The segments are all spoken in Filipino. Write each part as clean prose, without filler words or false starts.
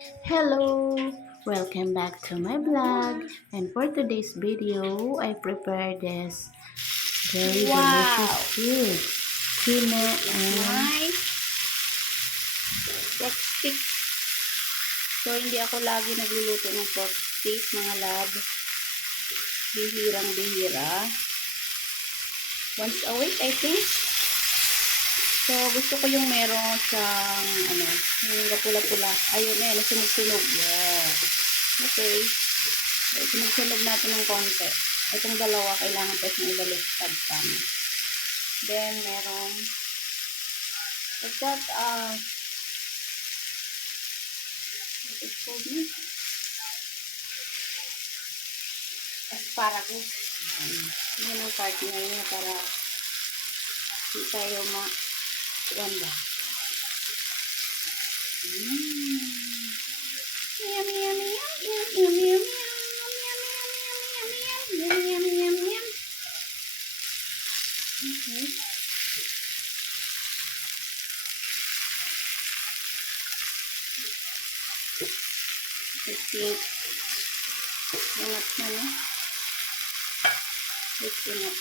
Hello! Welcome back to my vlog. And for today's video, I prepared this very delicious Wow! food. Tuna and My pork stick. So, hindi ako lagi nagluluto ng pork stick, mga lab. Bihirang-bihira. Once a week, I think. So, gusto ko yung meron siyang, yung pula-pula. Ayun na, nasunog-sunog. Yeah. Okay. So, sunog-sunog natin ng konti. Itong dalawa, kailangan pa siyang ibaliktad kami. Then, meron, what's that, what is called me? Asparagus. Yan ang partner niya para hindi tayo maganda. Yummy, yummy, yum, yum, yummy, yum, yum, yum, yum, yum, yum, yum. Okay. I think, hangat na no? It's enough.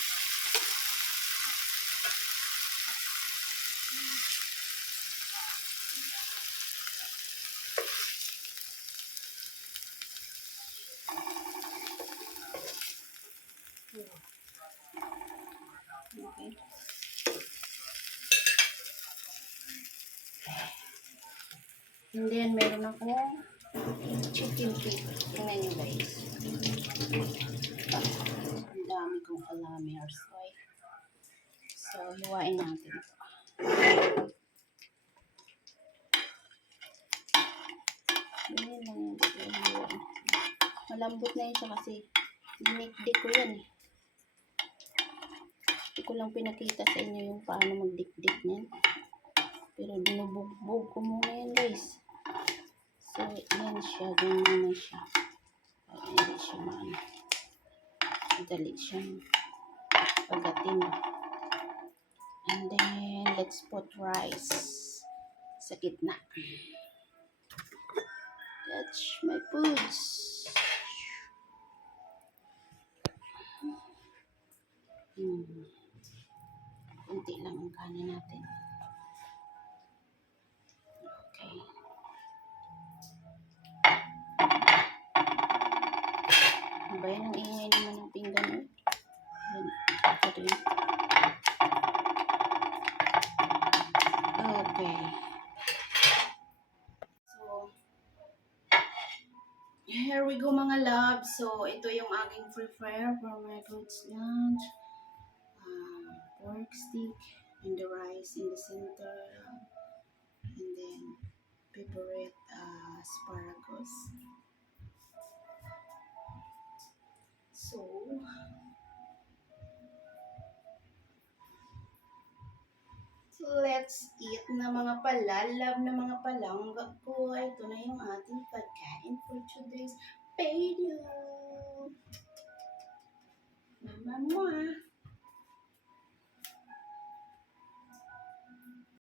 Okay. And then, meron akong chicken feet. Tingnan nyo guys. Ang dami kong calamars. So, hiwain natin ito. Ganyan lang yan. Malambot na yun siya kasi dinikdik ko yan eh. Hindi ko lang pinakita sa inyo yung paano magdikdik niyan. Pero dinubugbog ko muna yan guys. So, yan siya. Ganyan na siya. Hindi siya maano. Madali siyang pagatin. And then, let's put rice sa gitna. That's my foods. Kunti lang ang kanin natin. Okay. Ano ba yan? Ang ingay naman ng pinggan. Yan. Ito yun. Okay. So, here we go mga loves. So, ito yung aking prepare for my foods lunch. Pork stick and the rice in the center. And then, favorite asparagus. So, let's eat na mga palalab na mga palangga ko. Ito na yung ating pagkain for today's video. Mama,